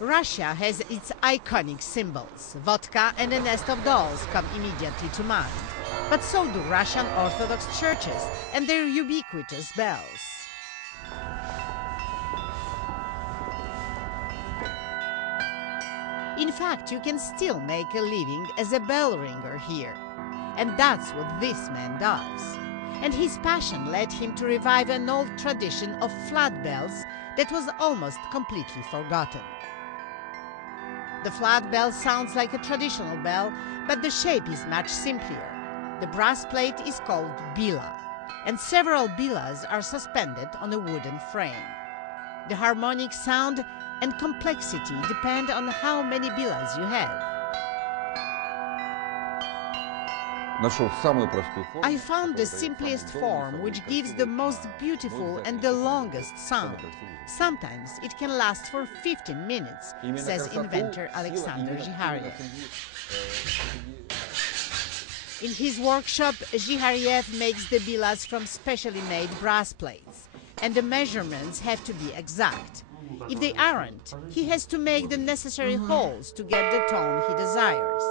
Russia has its iconic symbols. Vodka and a nest of dolls come immediately to mind. But so do Russian Orthodox churches and their ubiquitous bells. In fact, you can still make a living as a bell ringer here. And that's what this man does. And his passion led him to revive an old tradition of flat bells that was almost completely forgotten. The flat bell sounds like a traditional bell, but the shape is much simpler. The brass plate is called bila, and several bilas are suspended on a wooden frame. The harmonic sound and complexity depend on how many bilas you have. I found the simplest form, which gives the most beautiful and the longest sound. Sometimes it can last for 15 minutes, says inventor Alexander Zhikharev. In his workshop, Zhikharev makes the bilas from specially made brass plates, and the measurements have to be exact. If they aren't, he has to make the necessary holes to get the tone he desires.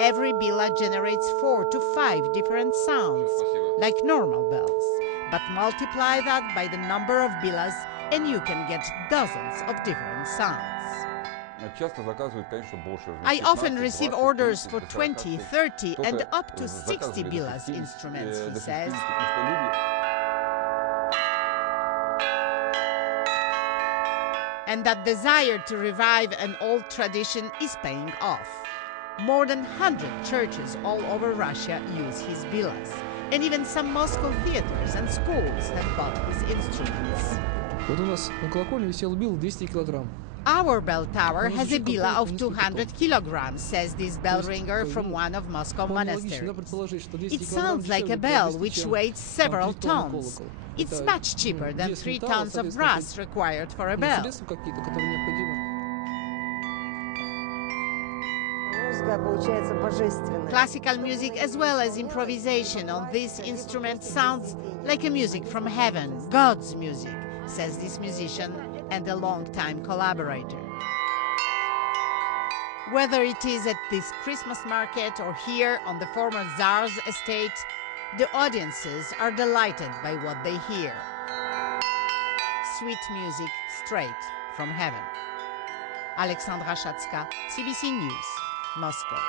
Every bila generates 4 to 5 different sounds, like normal bells. But multiply that by the number of bilas and you can get dozens of different sounds. I often receive orders for 20, 30 and up to 60 bilas instruments, he says. And that desire to revive an old tradition is paying off. More than 100 churches all over Russia use his bilas, and even some Moscow theaters and schools have bought his instruments. Our bell tower has a bila of 200 kilograms, says this bell ringer from one of Moscow monasteries. It sounds like a bell which weighs several tons. It's much cheaper than 3 tons of brass required for a bell. Classical music as well as improvisation on this instrument sounds like a music from heaven, God's music, says this musician and a long-time collaborator. Whether it is at this Christmas market or here on the former Tsar's estate, the audiences are delighted by what they hear. Sweet music straight from heaven. Alexandra Shatska, CBC News, Moscow.